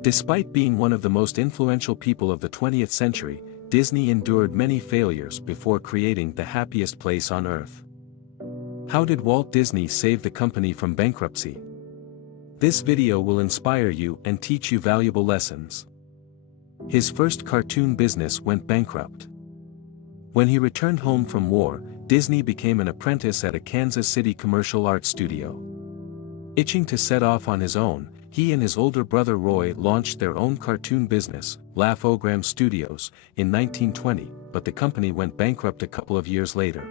Despite being one of the most influential people of the 20th century, Disney endured many failures before creating the happiest place on earth. How did Walt Disney save the company from bankruptcy? This video will inspire you and teach you valuable lessons. His first cartoon business went bankrupt. When he returned home from war, Disney became an apprentice at a Kansas City commercial art studio. Itching to set off on his own, he and his older brother Roy launched their own cartoon business, Overcame Studios, in 1920, but the company went bankrupt a couple of years later.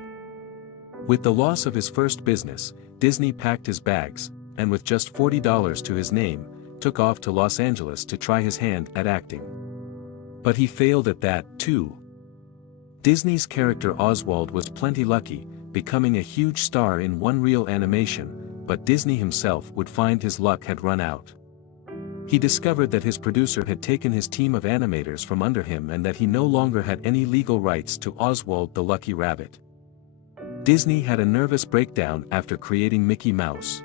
With the loss of his first business, Disney packed his bags, and with just $40 to his name, took off to Los Angeles to try his hand at acting. But he failed at that, too. Disney's character Oswald was plenty lucky, becoming a huge star in one reel animation, but Disney himself would find his luck had run out. He discovered that his producer had taken his team of animators from under him and that he no longer had any legal rights to Oswald the Lucky Rabbit. Disney had a nervous breakdown after creating Mickey Mouse.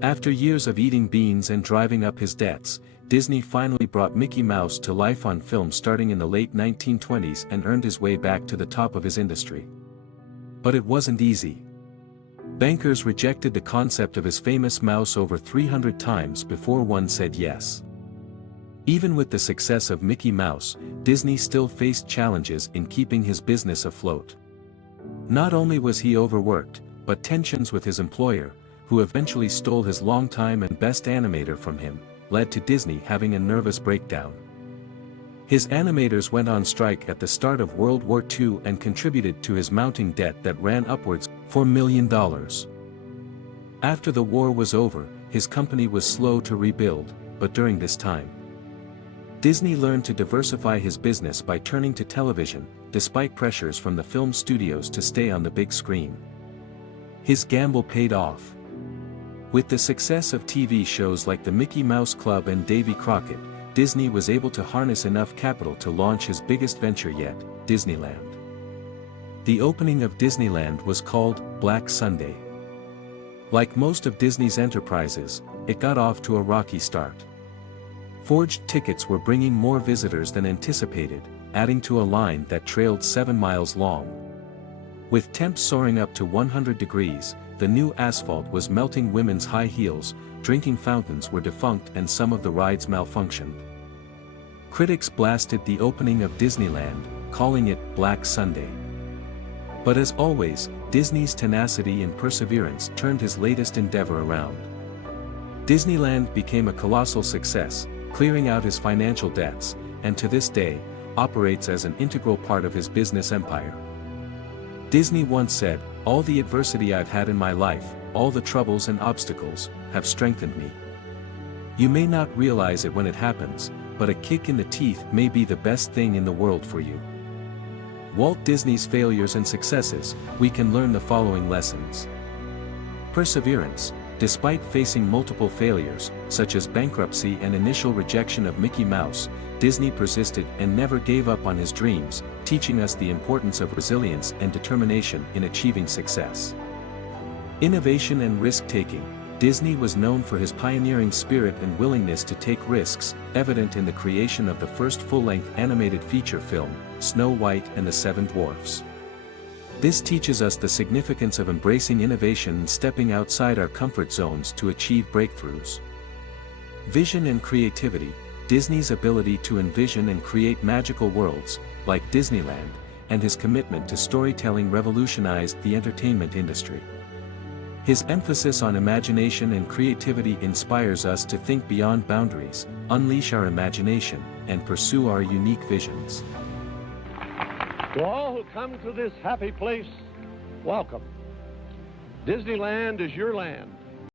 After years of eating beans and driving up his debts, Disney finally brought Mickey Mouse to life on film starting in the late 1920s and earned his way back to the top of his industry. But it wasn't easy. Bankers rejected the concept of his famous mouse over 300 times before one said yes. Even with the success of Mickey Mouse, Disney still faced challenges in keeping his business afloat. Not only was he overworked, but tensions with his employer, who eventually stole his longtime and best animator from him, led to Disney having a nervous breakdown. His animators went on strike at the start of World War II and contributed to his mounting debt that ran upwards $4 million. After the war was over, his company was slow to rebuild, but during this time, Disney learned to diversify his business by turning to television, despite pressures from the film studios to stay on the big screen. His gamble paid off. With the success of TV shows like the Mickey Mouse Club and Davy Crockett, Disney was able to harness enough capital to launch his biggest venture yet, Disneyland. The opening of Disneyland was called Black Sunday. Like most of Disney's enterprises, it got off to a rocky start. Forged tickets were bringing more visitors than anticipated, adding to a line that trailed 7 miles long. With temps soaring up to 100 degrees, the new asphalt was melting women's high heels, drinking fountains were defunct and some of the rides malfunctioned. Critics blasted the opening of Disneyland, calling it Black Sunday. But as always, Disney's tenacity and perseverance turned his latest endeavor around. Disneyland became a colossal success, clearing out his financial debts, and to this day, operates as an integral part of his business empire. Disney once said, "All the adversity I've had in my life, all the troubles and obstacles, have strengthened me." You may not realize it when it happens, but a kick in the teeth may be the best thing in the world for you. Walt Disney's failures and successes, we can learn the following lessons. Perseverance. Despite facing multiple failures, such as bankruptcy and initial rejection of Mickey Mouse, Disney persisted and never gave up on his dreams, teaching us the importance of resilience and determination in achieving success. Innovation and risk-taking. Disney was known for his pioneering spirit and willingness to take risks, evident in the creation of the first full-length animated feature film, Snow White and the Seven Dwarfs. This teaches us the significance of embracing innovation and stepping outside our comfort zones to achieve breakthroughs. Vision and creativity. Disney's ability to envision and create magical worlds, like Disneyland, and his commitment to storytelling revolutionized the entertainment industry. His emphasis on imagination and creativity inspires us to think beyond boundaries, unleash our imagination, and pursue our unique visions. To all who come to this happy place, welcome. Disneyland is your land.